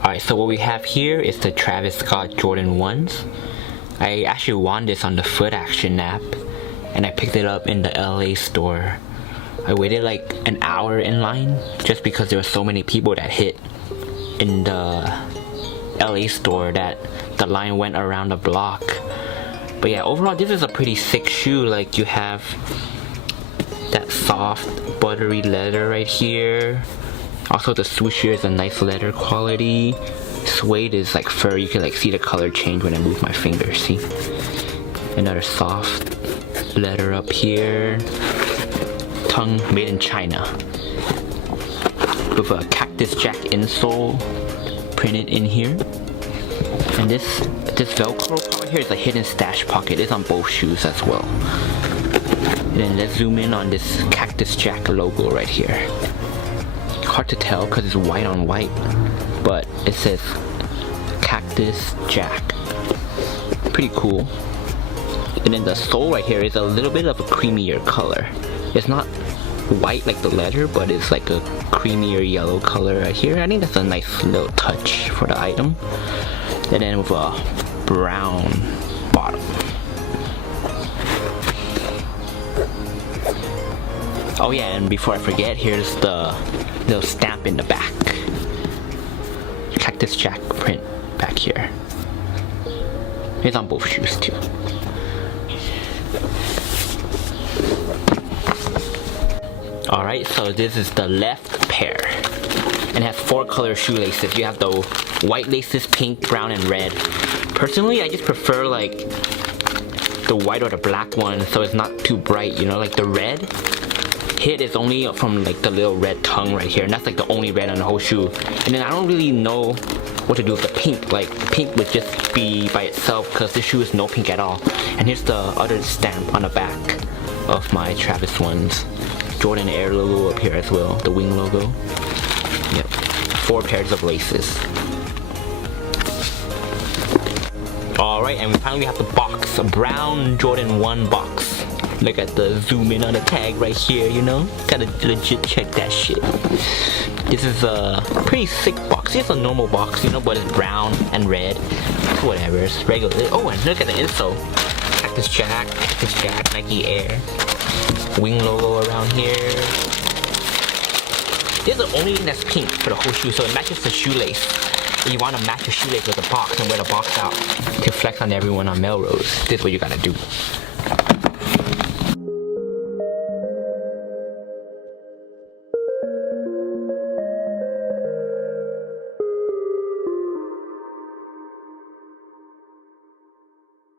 Alright, so what we have here is the Travis Scott Jordan 1s. I actually won this on the footaction app, and I picked it up in the LA store. I waited like an hour in line just because there were so many people that hit in the LA store that the line went around the block. But yeah, overall this is a pretty sick shoe. Like, you have that soft buttery leather right here. Also the swoosh here is a nice leather quality. Suede is like fur. You can like see the color change when I move my finger. See? Another soft leather up here. Tongue made in China. With a Cactus Jack insole printed in here. And this Velcro part here is a hidden stash pocket. It's on both shoes as well. And then let's zoom in on this Cactus Jack logo right here. Hard to tell because it's white on white, but it says Cactus Jack. Pretty cool. And then the sole right here is a little bit of a creamier color. It's not white like the leather, but it's like a creamier yellow color right here. I think that's a nice little touch for the item. And then with a brown bottom. Oh yeah, and before I forget, here's the little stamp in the back. Cactus Jack print back here. It's on both shoes too. Alright, so this is the left pair. And it has 4 color shoelaces. You have the white laces, pink, brown, and red. Personally, I just prefer like the white or the black one so it's not too bright, you know, like the red hit is only from like the little red tongue right here, and that's like the only red on the whole shoe. And then I don't really know what to do with the pink. Like, pink would just be by itself because this shoe is no pink at all. And here's the other stamp on the back of my Travis 1s. Jordan Air logo up here as well, the wing logo. Yep, 4 pairs of laces. Alright, and finally we have the box, a brown Jordan 1 box. Look at the zoom in on the tag right here, you know? Gotta legit check that shit. This is a pretty sick box. It's a normal box, you know, but it's brown and red. Whatever, it's regular. Oh, and look at the insole. Cactus Jack, Nike Air. Wing logo around here. This is the only thing that's pink for the whole shoe, so it matches the shoelace. If you want to match your shoelace with the box and wear the box out to flex on everyone on Melrose, this is what you gotta do.